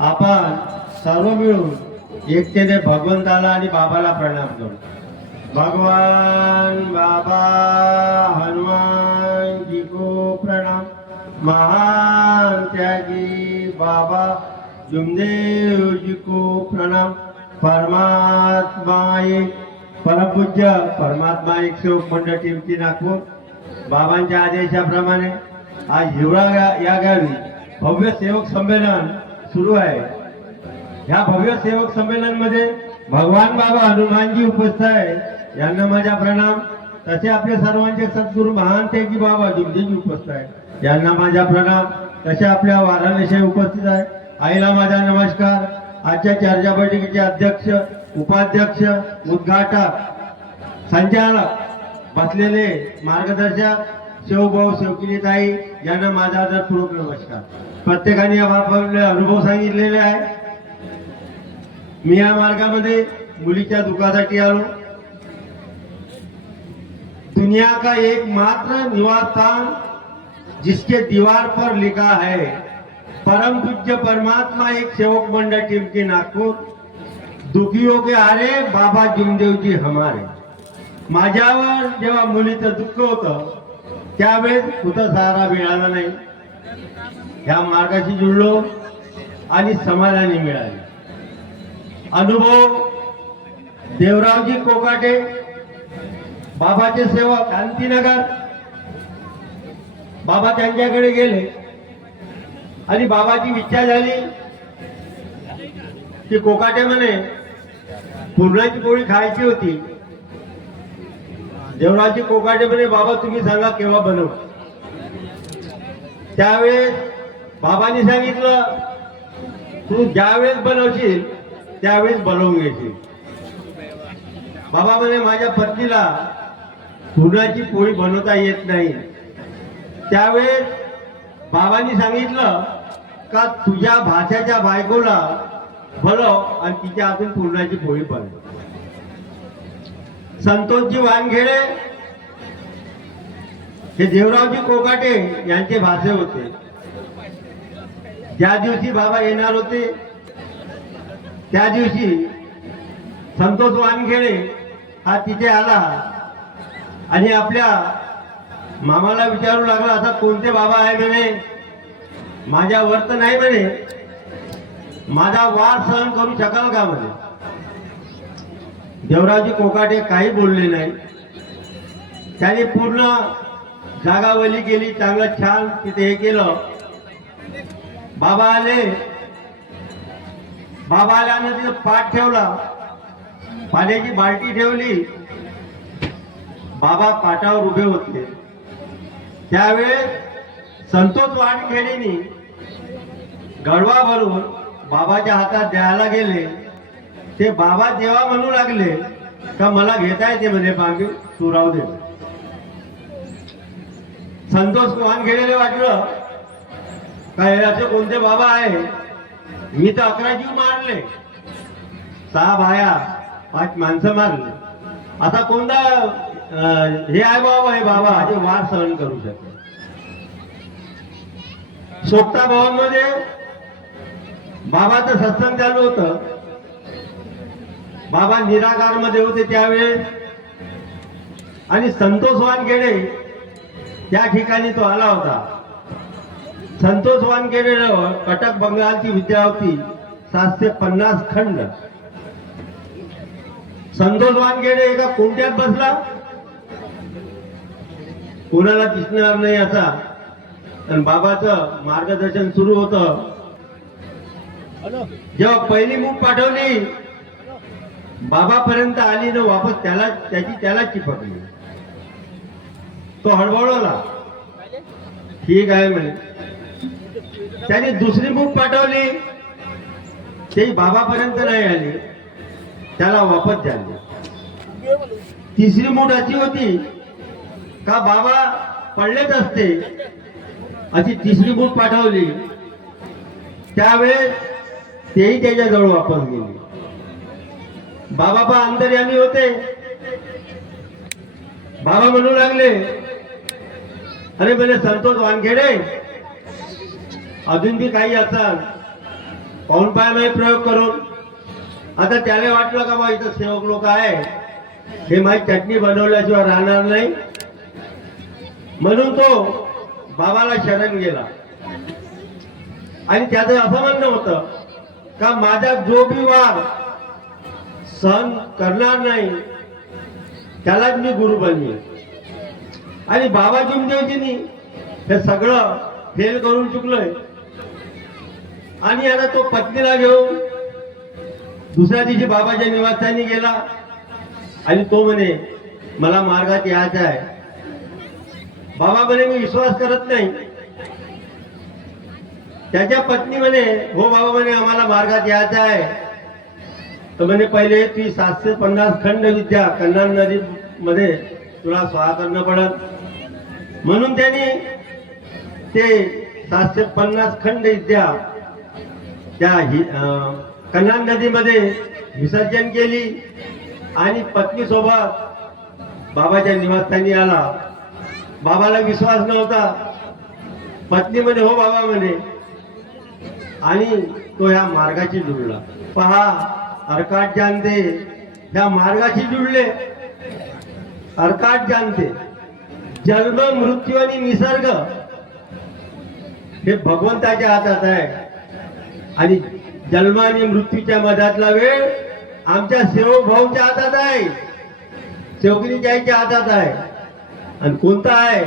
आपण सर्व मिळून एकतेने भगवंताला आणि बाबाला प्रणाम करू. भगवान बाबा हनुमान जी को प्रणाम. महान त्यागी बाबा जुमदेव जी को प्रणाम. परमात्मा एक परमपूज्य परमात्मा एक सेवक मंडळ टीमची नागपूर बाबांच्या आदेशाप्रमाणे आज हिवळा या गावी भव्य सेवक संमेलन सुरू आहे. ह्या भव्य सेवक संमेलनमध्ये भगवान बाबा हनुमानजी उपस्थित आहे. यांना माझा प्रणाम. तसे आपले सर्वांचे सद्गुरू महान तेगी बाबा जुगजीजी उपस्थित आहे यांना माझा प्रणाम. तसे आपल्या वाराणसी उपस्थित आहे. आईला माझा नमस्कार. आजच्या चर्चा बैठकीचे अध्यक्ष उपाध्यक्ष उद्घाटक संचालक बसलेले मार्गदर्शक चौभाऊ शेवकिनी ताई यांना माझा आदरपूर्वक नमस्कार. प्रत्येकाने आपापले अनुभव सांगितलेले आहे. मी या मार्गामध्ये मुलीच्या दुखासाठी आलो. दुनिया का एक मात्र स्थान जिसके दीवार पर लिखा है परम पूज्य परमात्मा एक सेवक मंडळ टीम के नागपूर। दुखियों के आरे बाबा जिमदेव जी हमारे। माझ्यावर जेव्हा मुलीचं दुःख होतं त्यावेळेस कुठं सहारा मिळाला नाही. ह्या मार्गाशी जुळलो आणि समाधानी मिळाले. अनुभव देवरावजी कोकाटे बाबाचे सेवक शांतीनगर बाबा त्यांच्याकडे गेले. आणि बाबाची इच्छा झाली की कोकाटे म्हणे पुरणाची पोळी खायची होती. देवराजी कोकाटे म्हणे बाबा तुम्ही सांगा केव्हा बनव? त्यावेळेस बाबांनी सांगितलं तू ज्यावेळेस बनवशील त्यावेळेस बनवून घेशील. बाबा म्हणे माझ्या पत्नीला पुरणाची पोळी बनवता येत नाही. त्यावेळेस बाबांनी सांगितलं का तुझ्या भाषाच्या बायकोला बनव आणि तिच्या हातून पुरणाची पोळी बनव. संतोषजी वानखेडे हे देवरावजी कोकाटे यांचे भाषे होते. ज्या दिवशी बाबा येणार होते त्या दिवशी संतोष वानखेडे हा तिथे आला आणि आपल्या मामाला विचारू लागला आता कोणते बाबा आहे म्हणे? माझ्या वर्त नाही म्हणे. माझा वाद सहन करू शकाल का म्हणे? देवराजी कोकाटे काही बोलले नाही. त्याने पूर्ण जागावली केली चांगलं छान तिथे हे केलं. बाबा आले. बाबा आल्यानं तिथं पाठ ठेवला. पाण्याची बाल्टी ठेवली. बाबा पाटावर उभे होते. त्यावेळेस संतोष वानखेडेनी गडवा भरून बाबाच्या हातात द्यायला गेले. ते बाबा जेव्हा म्हणू लागले का मला घेता येते म्हणजे बांगी तू राहू दे. संतोष वानखेडेले वाटलं काय असे कोणते बाबा आहे? मी तर अकरा जीव मारले. सहा बाया पाच माणसं मारले. आता कोणता हे आहे बाबा हे बाबा जे वार सहन करू शकतो. सोपता भवनमध्ये बाबाचं सत्संग चालू होतं. बाबा निराकारमध्ये होते त्यावेळेस आणि संतोष वानखेडे त्या ठिकाणी तो आला होता. संतोष वानखेडे कटक बंगालची विद्या होती सातशे पन्नास खंड. संतोष वानखेडे एका कोणत्यात बसला. कोणाला दिसणार नाही असा आणि बाबाचं मार्गदर्शन सुरू होतं. जेव्हा पहिली मूठ पाठवली बाबापर्यंत आली ना वापस त्याला त्याची त्याला चिपकली. तो हडबडवला ठीक आहे म्हणे. त्याने दुसरी मूग पाठवली. ते बाबापर्यंत नाही आली. त्याला वापस झाली. तिसरी मूठ अशी होती का बाबा पडलेच असते. अशी तिसरी मूठ पाठवली. त्यावेळेस तेही त्याच्याजवळ वापस गेली. बाबा पण अंतर्यामी होते. बाबा म्हणू लागले अरे म्हणजे संतोष वानखेडे अजून बी काही असाल पाहून पाय प्रयोग करून. आता त्याला वाटलं का बा इथं सेवक लोक आहे. हे माझी चटणी बनवल्याशिवाय राहणार नाही. म्हणून तो बाबाला शरण गेला. आणि त्याचं असं म्हणणं होतं का माझा जो बी वार सहन करणार नाही. त्यालाच मी गुरु बनवीन. आणि बाबा जुमदेवजींनी हे सगळं फेल करून चुकलोय. आणि आता तो पत्नीला घेऊन दुसऱ्या दिवशी बाबाच्या निवासस्थानी गेला. आणि तो म्हणे मला मार्गात यायचा आहे. बाबा म्हणे मी विश्वास करत नाही. त्याच्या पत्नी म्हणे हो बाबा म्हणे आम्हाला मार्गात यायचं आहे. तर म्हणे पहिले ती सातशे पन्नास खंड विद्या कन्नड नदी मध्ये तुला स्वाहा करणं पडत म्हणून त्यांनी ते सातशे पन्नास खंड विद्या त्या कन्नड अं, नदीमध्ये विसर्जन केली आणि पत्नी सोबत बाबाच्या निवासस्थानी आला. बाबाला विश्वास नव्हता. पत्नी म्हणे हो बाबा म्हणे. आणि तो ह्या मार्गाशी जुळला पहा अर्काट जानते या मार्गाशी जुळले. अर्काट जानते. जन्म मृत्यू आणि निसर्ग हे भगवंताच्या हातात आहे. आणि जन्म आणि मृत्यूच्या मधातला वेळ आमच्या सेवक भाऊच्या हातात आहे. सेवकिनीच्या आईच्या हातात आहे. आणि कोणता आहे?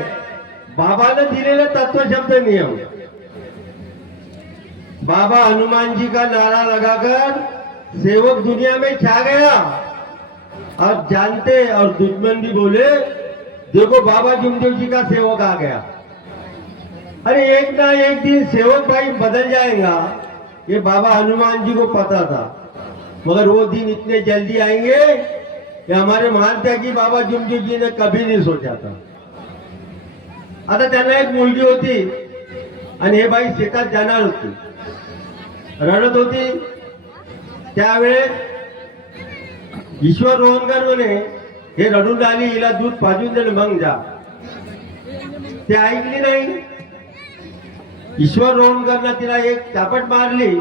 बाबानं दिलेले तत्वशब्द नियम. बाबा हनुमानजी का नारा लगाकर सेवक दुनिया में छा गया। अब जानते और दुश्मन भी बोले, देखो बाबा जुमदेव जी का सेवक आ गया। अरे एक ना एक दिन सेवक भाई बदल जाएगा। ये बाबा हनुमान जी को पता था। मगर वो दिन इतने जल्दी आएँगे कि हमारे महान त्यागी बाबा जुमदेव जी ने कभी नहीं सोचा था। आता त्यांना एक मुलगी होती। आणि हे बाई शेतात जाणार होती। रडत होती। त्यावेळेस ईश्वर रोहनकर म्हणे हे रडून राहिली हिला दूध पाजून दे मग जा. ते ऐकली नाही. ईश्वर रोहनकरनं तिला एक चापट मारली.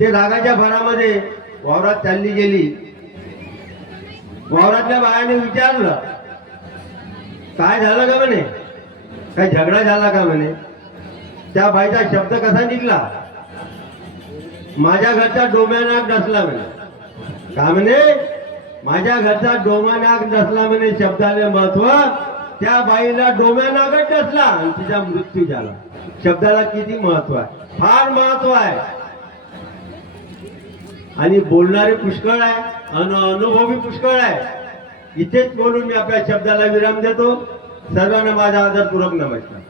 ते रागाच्या भरामध्ये वावरात चालली गेली. वावरातल्या बायाने विचारलं काय झालं का म्हणे? काय झगडा झाला का म्हणे? त्या बाईचा शब्द कसा निघला? माझ्या घरचा डोम्यानाक डसला म्हणे. का म्हणे? माझ्या घरचा डोमानाक डसला म्हणे शब्दाने महत्त्व. त्या बाईला डोम्यानाकच डसला आणि तिचा मृत्यू झाला. शब्दाला किती महत्त्व आहे? फार महत्त्व आहे. आणि बोलणारे पुष्कळ आहे. अन अनुभवी पुष्कळ आहे. इथेच बोलून मी आपल्या शब्दाला विराम देतो. सर्वांना माझा आदरपूर्वक नमस्कार.